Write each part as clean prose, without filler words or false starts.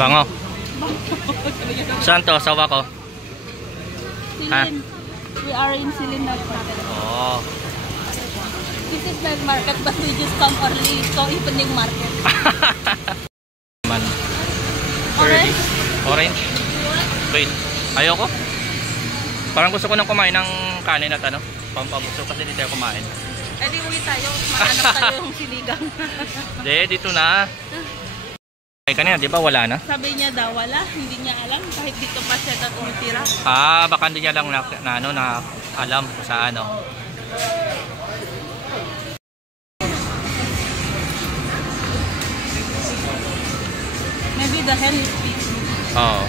Bango. Saan to? Sawa ko? Ha? We are in Silin Market. Oh. This is night market but we just come early. So evening market. Man. Orange? Orange? Wait. Ayoko. Parang gusto ko nang kumain ng kanin at ano. Pampabusog kasi hindi tayo kumain. Eh di uwi tayo. Mahanap tayo yung siligang. Hindi, dito na. Ay kanina, di ba wala na? Sabi niya daw wala. Hindi niya alam. Kahit dito pa siya tumitira. Ah, baka hindi niya lang na alam kung saan. No? Maybe the hen is big. Oo.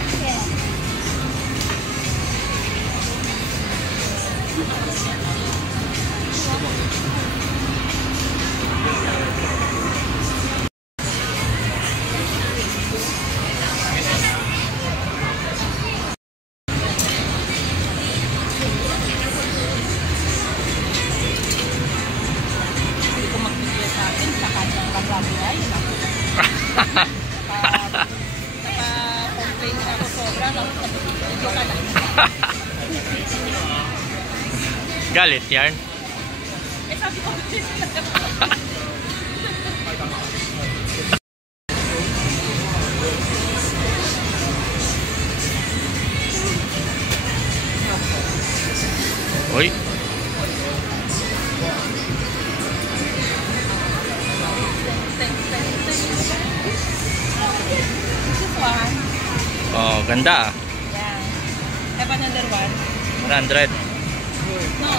Hindi ko magbigay sa akin. Sa kanyang pagbabi ay. Napa-complain ako sobra. Video ka na. Galit yan. Eh sabi ko. Uy. This is one. Oh, ganda ah. Yeah. Have another one? 100. No.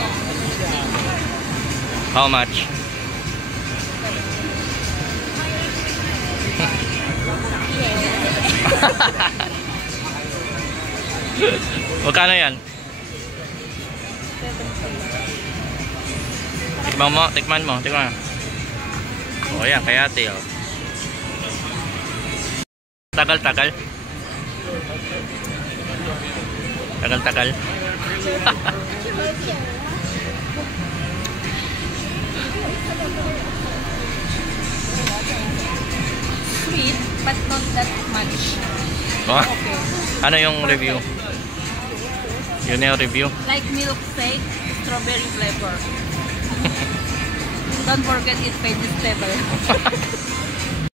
How much? Magkano yan? Tikman mo. Oh, yan, kaya ate, oh. Tagal. Sweet, but not that much. Oh, Okay. ano yung review? Yun yung review. Like milkshake, strawberry flavor. Don't forget it's vegetable.